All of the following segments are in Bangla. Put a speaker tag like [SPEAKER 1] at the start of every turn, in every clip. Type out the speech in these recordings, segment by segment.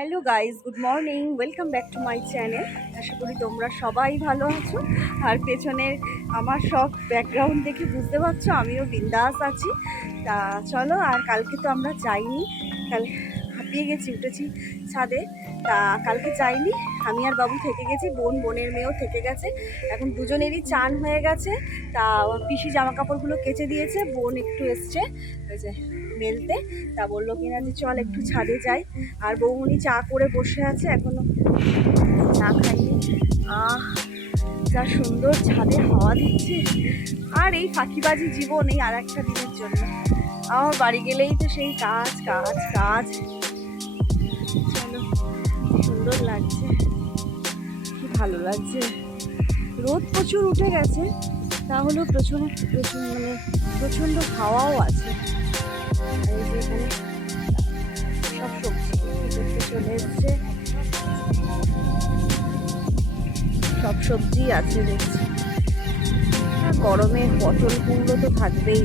[SPEAKER 1] Hello guys good morning, welcome back to my channel. আশা করি তোমরা সবাই ভালো আছো। আর পেছনের আমার সব ব্যাকগ্রাউন্ড দেখে বুঝতে পারছ, আমিও বিন্দাস আছি। তা চলো, আর কালকে তো আমরা যাইনি। কাল হাঁপিয়ে গেছি, উঠেছি ছাদে। তা কালকে যাইনি। আমি আর বাবু থেকে গেছি, বোন বোনের মেয়েও থেকে গেছে। এখন দুজনেরই চান হয়ে গেছে। তা পিসি জামা কাপড়গুলো কেচে দিয়েছে, বোন একটু এসছে, ওই যে মেলতে। তা বলল কিনা যে চল একটু ছাদে যাই। আর বৌমনি চা করে বসে আছে, এখনও চা খাইনি। আহ, যা সুন্দর ছাদে হাওয়া দিচ্ছে। আর এই ফাঁকিবাজি জীবন এই আর একটা দিনের জন্য। আমার বাড়ি গেলেই তো সেই কাজ কাজ কাজ। চলো সুন্দর লাগছে। কি ভালো লাগছে। রোদ প্রচুর উঠে গেছে, তাহলেও প্রচুর প্রচুর মানে প্রচণ্ড হাওয়াও আছে। সব সবজি চলে এসছে। সব সবজি আছে দেখছি। গরমে পটল কুমড়ো তো থাকবেই।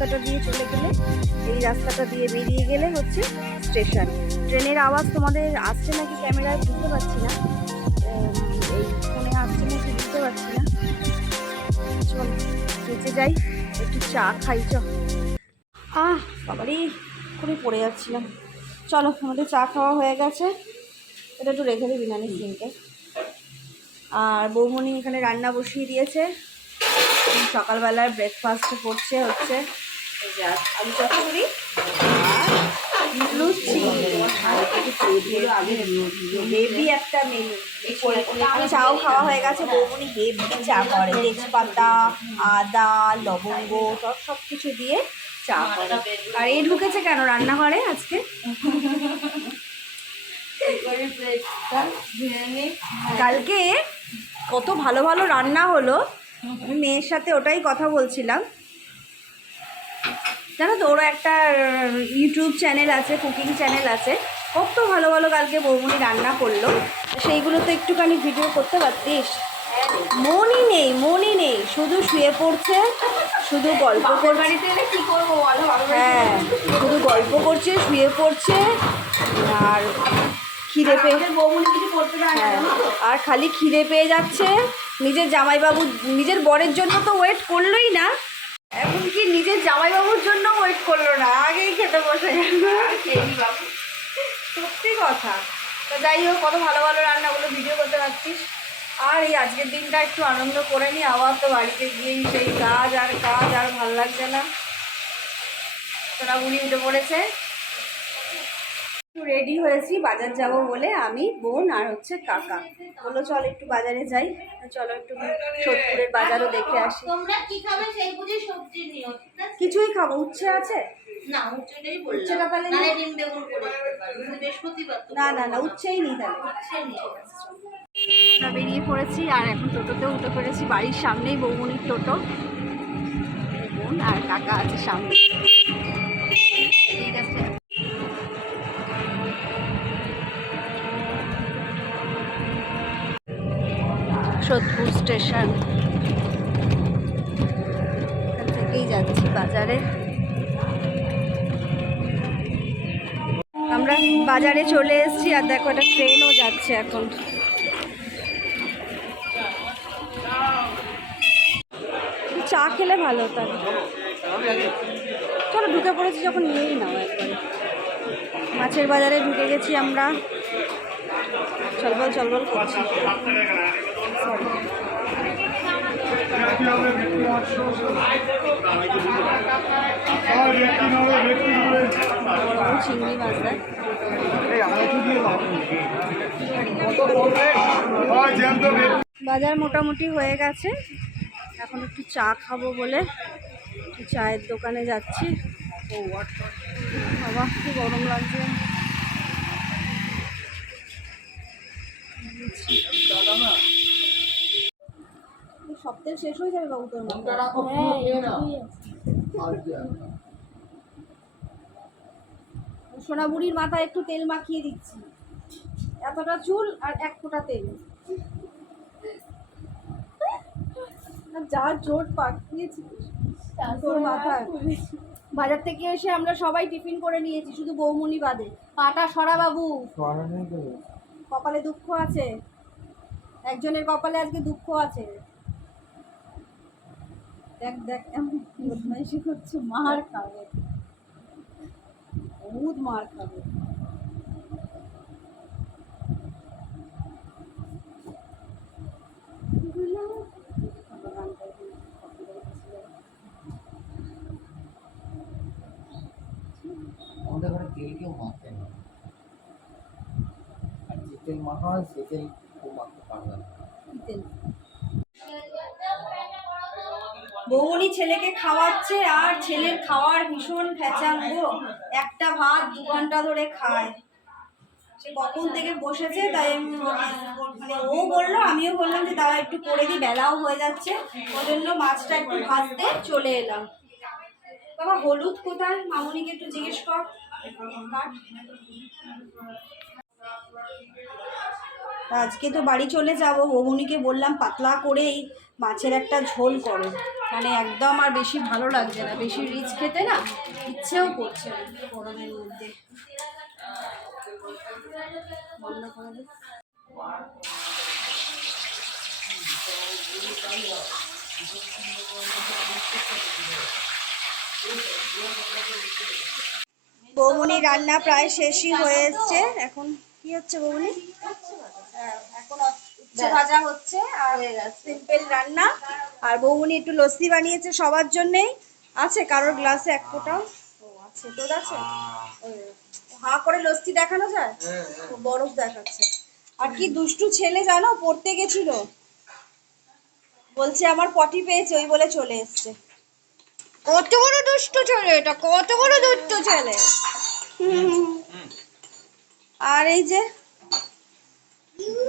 [SPEAKER 1] রাস্তাটা দিয়ে চলে গেলে, এই রাস্তাটা দিয়ে বেরিয়ে গেলে হচ্ছে স্টেশন। ট্রেনের আওয়াজ তোমাদের আসছে নাকি ক্যামেরায় বুঝতে পারছি না। এই ফোনে আসছে নাকি বুঝতে পারছি না। চল, বেঁচে যাই, একটু চা খাই, চ। আহ, বাবারে করে পড়ে যাচ্ছিলাম চলো, আমাদের চা খাওয়া হয়ে গেছে। এটা একটু রেখে দিবি নানি সিনকে আর বৌমনি এখানে রান্না বসিয়ে দিয়েছে। সকালবেলার ব্রেকফাস্ট করছে হচ্ছে। চাও খাওয়া হয়ে গেছে হেভি চা করে, তেজপাতা, আদা, লবঙ্গ, সব সব কিছু দিয়ে চা করে। আর এই ঢুকেছে কেন রান্নাঘরে আজকে? কালকে কত ভালো ভালো রান্না হলো। মেয়ের সাথে ওটাই কথা বলছিলাম। জানো তো ওরা একটা ইউটিউব চ্যানেল আছে কুকিং চ্যানেল আছে। কত ভালো ভালো কালকে বৌমনি রান্না করল। সেইগুলো তো একটুখানি ভিডিও করতে পারতিস? মনই নেই মনই নেই। শুধু শুয়ে পড়ছে শুধু গল্প করছে।
[SPEAKER 2] কি করব বলো
[SPEAKER 1] হ্যাঁ শুধু গল্প করছে শুয়ে পড়ছে। আর খিদে পেয়ে হ্যাঁ, আর খালি খিদে পেয়ে যাচ্ছে। নিজের জামাইবাবু নিজের বরের জন্য তো ওয়েট করলোই না। এখন কি নিজের জামাইবাবুর জন্য ওয়েট করল না? আগেই খেতে বসে গেল। সত্যি কথা। তো যাই হোক, কত ভালো ভালো রান্নাগুলো ভিডিও করতে পারছিস। আর এই আজকের দিনটা একটু আনন্দ করে নি, আবার তো বাড়িতে গিয়েই সেই কাজ আর কাজ আর ভালো লাগছে না। তোরা উনি উঠে পড়েছে। একটু রেডি হয়েছি বাজার যাব বলে আমি বোন আর হচ্ছে কাকা। বলল চল একটু বাজারে যাই। চলো একটু সোদপুরের বাজারও দেখে আসি।
[SPEAKER 2] তোমরা কি খাবে সেই বুঝে সবজি নিও
[SPEAKER 1] কিছুই খাব উচ্ছে আছে?
[SPEAKER 2] না উচ্চটাই বললাম।
[SPEAKER 1] তাহলে
[SPEAKER 2] ডিম বেগুন করে বৃহস্পতিবার
[SPEAKER 1] না না না উচ্ছেই তাহলে। বেরিয়ে পড়েছি আর এখন টোটোতে উঠে পড়েছি বাড়ির সামনেই বৌমনির টোটো। বোন আর কাকা আছে সামনে। ঠিক আছে সোদপুর স্টেশন। এখান থেকেই যাচ্ছি বাজারে। আমরা বাজারে চলে এসেছি আর দেখো একটা ট্রেনও যাচ্ছে এখন। চা খেলে ভালো হতো চলো ঢুকে পড়েছি যখন নিয়েই নাও মাছের বাজারে ঢুকে গেছি আমরা। চলবল চলবল করছি। চিংড়ি বাজার মোটামুটি হয়ে গেছে। এখন একটু চা খাব বলে চায়ের দোকানে যাচ্ছি। বাবা, কি গরম লাগছে। সপ্তাহে শেষ হয়ে যাবে বাবু তোর সোনা বুড়ির মাথায় একটু তেল মাখিয়ে দিচ্ছি। এতটা চুল আর এক ফোঁটা তেল। যা জোর পাঠিয়েছি তোর মাথায়? বাজার থেকে এসে আমরা সবাই টিফিন করে নিয়েছি শুধু বৌমনি বাদে। পাটা সরা বাবু। কপালে দুঃখ আছে? একজনের কপালে আজকে দুঃখ আছে। দেখ দেখ এমন বদমাইশি করছে মার খাবে। বহুত মার খাবে।
[SPEAKER 3] আমাদের ঘরে তেল কেউ মাখতে না। আর যে তেল মাখা হয় সে তেল কেউ মাখতে পারবে না।
[SPEAKER 1] বৌমনি ছেলেকে খাওয়াচ্ছে আর ছেলের খাওয়ার ভীষণ ফ্যাচাঙ্গ। একটা ভাত দু ঘণ্টা ধরে খায়। সে কখন থেকে বসেছে, তাই মানে ও বলল, আমিও বললাম যে দাদা একটু করে দিই বেলাও হয়ে যাচ্ছে। ওই জন্য মাছটা একটু ভাজতে চলে এলাম। বাবা, হলুদ কোথায়? মামুনিকে একটু জিজ্ঞেস কর। আজকে তো বাড়ি চলে যাব। বৌমনিকে বললাম, পাতলা করেই মাছের একটা ঝোল করো। মানে একদম আর বেশি ভালো লাগছে না। বেশি রিচ খেতে না ইচ্ছেও করছে গরমের মধ্যে। বৌমনি রান্না প্রায় শেষই হয়ে এসছে এখন কি হচ্ছে বৌমনি? হ্যাঁ, এখন উচ্ছে ভাজা হচ্ছে আর সিম্পল রান্না। আর বৌমনি একটু লস্যি বানিয়েছে সবার জন্যেই। আছে কারোর গ্লাসে এক ফোঁটাও? আছে। তোর আছে? হা করে লস্যি দেখানো যায়? বরফ দেখাচ্ছে। আর কি দুষ্টু ছেলে জানো? পড়তে গেছিল। বলছে আমার পটি পেয়েছে। ওই বলে চলে এসছে। কত বড় দুষ্ট ছেলে এটা কত বড় দুষ্ট ছেলে। হুম। আর এই যে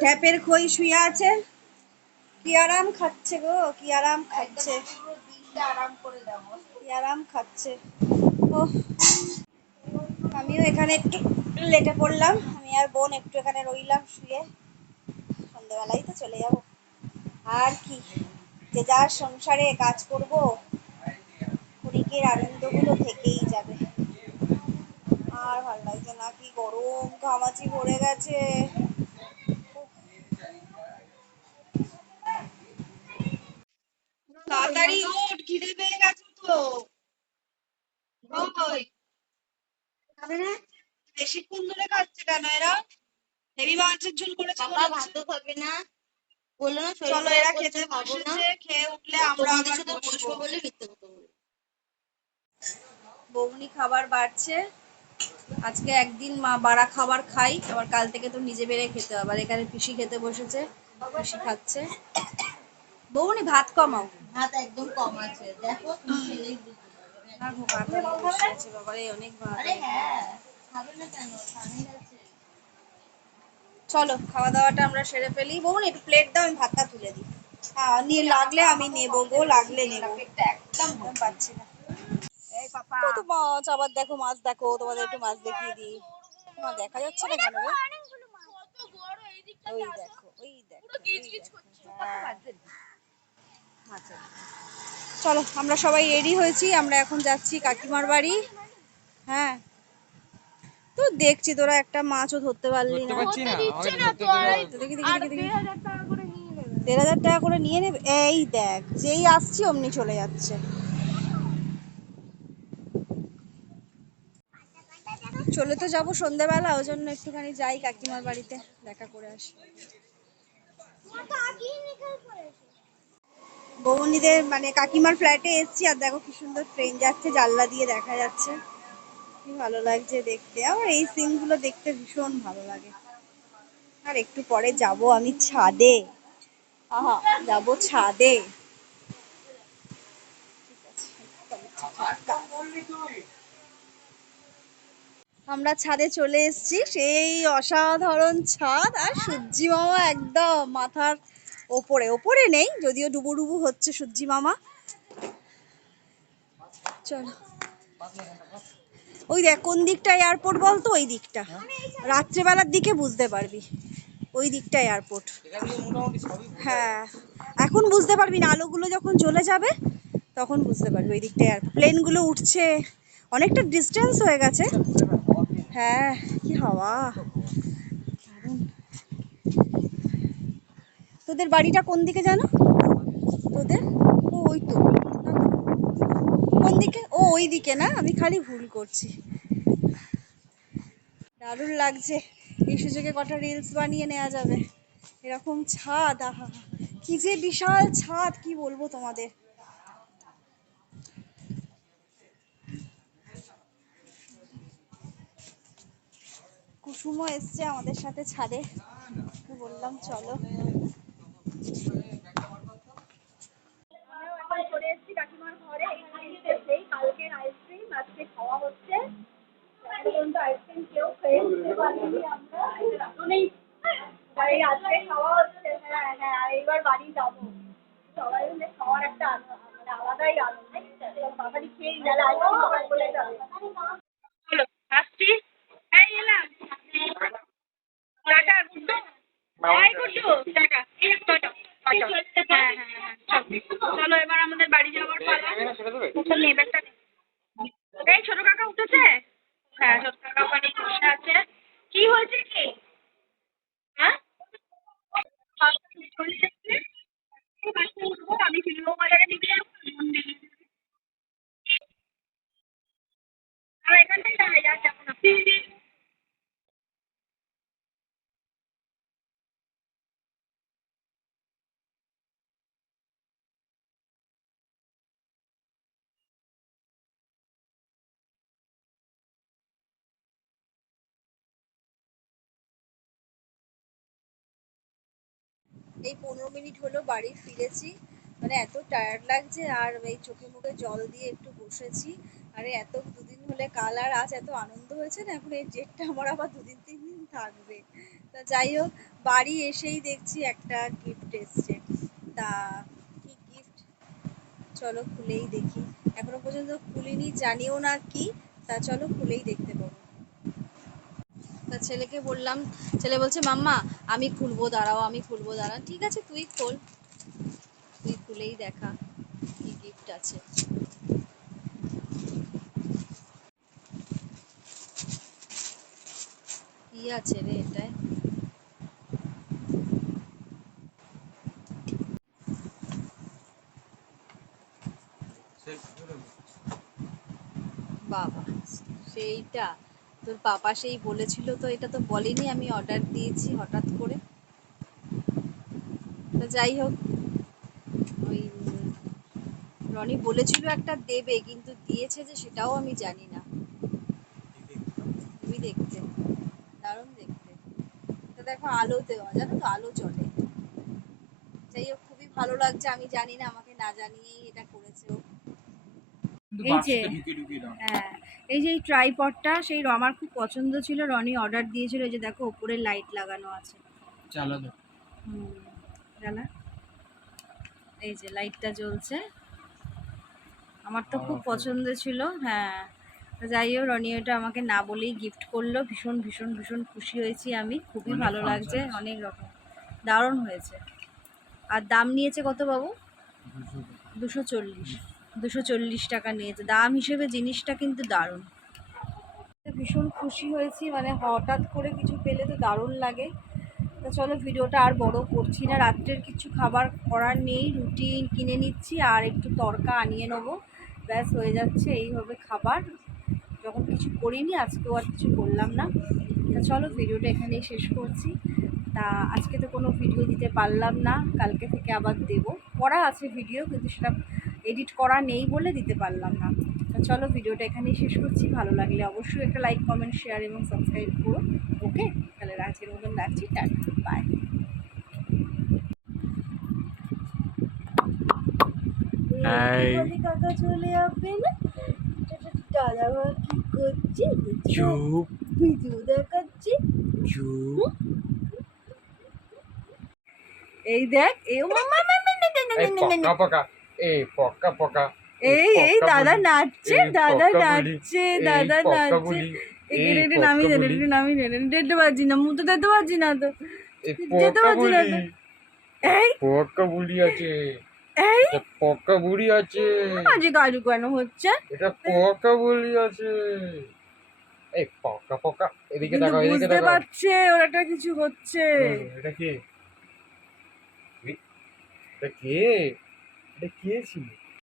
[SPEAKER 1] ঢ্যাপের খই শুয়ে আছে। কি আরাম খাচ্ছে গো, কি আরাম খাচ্ছে। কি আরাম খাচ্ছে। ও আমিও এখানে একটু লেটে পড়লাম। আমি আর বোন একটু এখানে রইলাম শুয়ে। সন্ধ্যেবেলাই তো চলে যাব। আর কি, যে যার সংসারে কাজ করব ক্ষণিকের আনন্দগুলো থেকেই যাবে আর ভালো লাগছে না কি গরম ঘামাচি পড়ে গেছে। তাড়াতাড়ি ওঠ খিদে পেয়ে গেছে তো? বেশিক্ষণ ধরে খাচ্ছে কেন এরা? হেভি মাছের ঝোল হচ্ছে।
[SPEAKER 2] ভাতও খাবে না। বলল না
[SPEAKER 1] চলো এরা খেতে বসেছে খেয়ে উঠলে আমরা আবার
[SPEAKER 2] বসবো বলে মিথ্যে কথা
[SPEAKER 1] বৌনি খাবার বাড়ছে। আজকে একদিন মা বাড়া খাবার খাই আবার কাল থেকে তো নিজে বেড়ে খেতে হবে। আর এখানে পিসি খেতে বসেছে পিসি খাচ্ছে। বৌনি ভাত কমাও।
[SPEAKER 2] ভাত একদম কম আছে। দেখো হ্যাঁ
[SPEAKER 1] চলো খাওয়া দাওয়াটা আমরা সেরে ফেলি। বৌনি একটু প্লেট দাও আমি ভাতটা তুলে দিই। হ্যাঁ নিয়ে লাগলে আমি নেব গো লাগলে নেব। একদম পাচ্ছি না। কত মাছ? আবার দেখো মাছ দেখো তোমাদের একটু মাছ দেখিয়ে দিই। মা দেখা যাচ্ছে না কেন ওই দেখো ওই দেখো। চলো আমরা সবাই রেডি হয়েছি আমরা এখন যাচ্ছি কাকিমার বাড়ি। হ্যাঁ। তো দেখছি তোরা একটা মাছও ধরতে পারলি না। তো দেখি দেখি দেখি দেখি। দেড় হাজার টাকা করে নিয়ে নেবে? এই দেখ যেই আসছি অমনি চলে যাচ্ছে। চলে তো যাব সন্ধ্যাবেলা ওই জন্য একটুখানি যাই কাকিমার বাড়িতে, দেখা করে আসি। বৌনিদের মানে কাকিমার ফ্ল্যাটে এসেছি, আর দেখো কি সুন্দর ট্রেন যাচ্ছে, জানলা দিয়ে দেখা যাচ্ছে। কি ভালো লাগছে দেখতে। আমার এই সিনগুলো দেখতে ভীষণ ভালো লাগে। আর একটু পরে যাব আমি ছাদে। আহা, যাব ছাদে। আমরা ছাদে চলে এসেছি। সেই অসাধারণ ছাদ আর সূর্যি মামা একদম মাথার ওপরে। ওপরে নেই, যদিও ডুবু ডুবু হচ্ছে সূর্যি মামা। চলো। ওই দেখ, কোন দিকটা এয়ারপোর্ট বলতো? ওই দিকটা। রাত্রেবেলার দিকে বুঝতে পারবি। ওই দিকটা এয়ারপোর্ট হ্যাঁ। এখন বুঝতে পারবি না, আলোগুলো যখন চলে যাবে, তখন বুঝতে পারবি। ওই দিকটায় এয়ারপোর্ট প্লেনগুলো উঠছে। অনেকটা ডিস্টেন্স হয়ে গেছে। হ্যাঁ কি হাওয়া। তোদের বাড়িটা কোন দিকে জানো? তোদের? ও, ওই তো। কোন দিকে? ও, ওই দিকে না? আমি খালি ভুল করছি। দারুণ লাগছে। এই সুযোগে কটা রিলস বানিয়ে নেওয়া যাবে। এরকম ছাদ, আহা। কি যে বিশাল ছাদ, কি বলব তোমাদের? কুসুমও এসছে আমাদের সাথে ছাদে। বললাম, চলো।
[SPEAKER 4] এখন এসেছি কাকিমার ঘরে কালকের আইসক্রিম খাওয়া হচ্ছে আইসক্রিম কেউ খেয়ে আমরা আজকে খাওয়া হচ্ছে। হ্যাঁ হ্যাঁ এইবার বাড়ি যাব সবাই মিলে খাওয়ার একটা আনো- মানে আলাদাই আনন্দ তাড়াতাড়ি খেয়েই গেলে আইসক্রিম সবাই চলে যাবে হলো আসছি এই এলাম টাটা গুড্ডু এই গুড্ডু টাটা টাটা হ্যাঁ হ্যাঁ হ্যাঁ চলো। চলো এবার আমাদের বাড়ি যাওয়ার পালা চল নে ব্যাগটা নে। এই ছোট কাকা উঠেছে হ্যাঁ ছোট কাকা ওখানে বসে আছে কি হয়েছে কি হ্যাঁ চলে যাচ্ছে। এই বাসে উঠবো, আমি ফিরবো বাজারে দিকে যাব, মন নেই। আর এখানটায় দাঁড়াই, আর যাব না।
[SPEAKER 1] এই পনেরো মিনিট হলো বাড়ি ফিরেছি। মানে এত টায়ার্ড লাগছে, আর এই চোখে মুখে জল দিয়ে একটু বসেছি। আরে এত দুদিন হলে কাল আর আজ এত আনন্দ হয়েছে না, এখন এই ডেটটা আমার আবার দুদিন, তিন দিন থাকবে। তা যাই হোক, বাড়ি এসেই দেখছি একটা গিফট এসছে। তা কি গিফট চলো খুলেই দেখি। এখনও পর্যন্ত খুলিনি, জানিও না কি। তা চলো খুলেই দেখতে পাবো। তা ছেলেকে বললাম ছেলে বলছে মাম্মা আমি খুলবো দাঁড়াও আমি খুলবো দাঁড়া ঠিক আছে তুই খোল। তুই খুলেই দেখা কি গিফট আছে। কি আছে রে এটায়? বাবা সেইটা। তোর পাপা সেই বলেছিল তো এটা তো বলেনি আমি অর্ডার দিয়েছি হঠাৎ করে। তো যাই হোক ওই রনি বলেছিল একটা দেবে কিন্তু দিয়েছে যে সেটাও আমি জানি না। তুমি দেখতে দারুণ দেখতে। তো দেখো আলো দেওয়া জানো তো আলো চলে। যাই হোক খুবই ভালো লাগছে আমি জানি না আমাকে না জানিয়েই এটা করেছে ও। এই যে হ্যাঁ এই যে এই ট্রাইপডটা সেই আমার খুব পছন্দ ছিল রনি অর্ডার দিয়েছিল এই যে দেখো ওপরে লাইট লাগানো আছে।
[SPEAKER 3] চালা দে
[SPEAKER 1] হুম জ্বালা এই যে লাইটটা জ্বলছে। আমার তো খুব পছন্দ ছিল হ্যাঁ। যাই হোক রনি ওটা আমাকে না বলেই গিফট করল। ভীষণ ভীষণ ভীষণ খুশি হয়েছি আমি। খুবই ভালো লাগছে অনেক রকম। দারুণ হয়েছে। আর দাম নিয়েছে কত বাবু? দুশো চল্লিশ। দুশো চল্লিশ টাকা নিয়েছে। দাম হিসেবে জিনিসটা কিন্তু দারুণ। ভীষণ খুশি হয়েছি মানে হঠাৎ করে কিছু পেলে তো দারুণ লাগে। তো চলো ভিডিওটা আর বড় করছি না, রাত্রের কিছু খাবার করার নেই, রুটি কিনে নিচ্ছি আর একটু তরকা আনিয়ে নেব। ব্যাস, হয়ে যাচ্ছে এইভাবে খাবার। যখন কিছু করিনি, আজকেও আর কিছু করলাম না। তা চলো ভিডিওটা এখানেই শেষ করছি। তা আজকে তো কোনো ভিডিও দিতে পারলাম না, কালকে থেকে আবার দেবো। করা আছে ভিডিও, কিন্তু সেটা এডিট করা নেই বলে দিতে পারলাম না তা চলো ভিডিওটা এখানেই শেষ করছি ভালো লাগলে অবশ্যই একটা লাইক কমেন্ট শেয়ার এবং সাবস্ক্রাইব করো ওকে তাহলে আজকের মতন রাখছি টাটা বাই কাকা চলে আসবে না দাদা মা কি করছে
[SPEAKER 3] চুপ
[SPEAKER 1] ভিডিও দেখাচ্ছি
[SPEAKER 3] চুপ
[SPEAKER 1] এই দেখ মামা মামা
[SPEAKER 3] পকা পকা এই পকা পকা
[SPEAKER 1] এই এই দাদা নাচছে দাদা নাচছে দাদা নাচছে। রেডি নামি দে রেডি নামি দে যেতে পারছি না মুতো দিতে পারছি না তো। যেতে পারছি না তো। এই?
[SPEAKER 3] পক্কা বুড়ি আছে।
[SPEAKER 1] এই?
[SPEAKER 3] পক্কা বুড়ি আছে।
[SPEAKER 1] আজকে গাজু কেন হচ্ছে?
[SPEAKER 3] এটা পক্কা বুড়ি আছে। এই পক্কা পক্কা এদিকে তাকাও এদিকে
[SPEAKER 1] বুঝতে পারছে ওর একটা কিছু হচ্ছে।
[SPEAKER 3] এটা কে? এটা কে? এটা কে ছিল?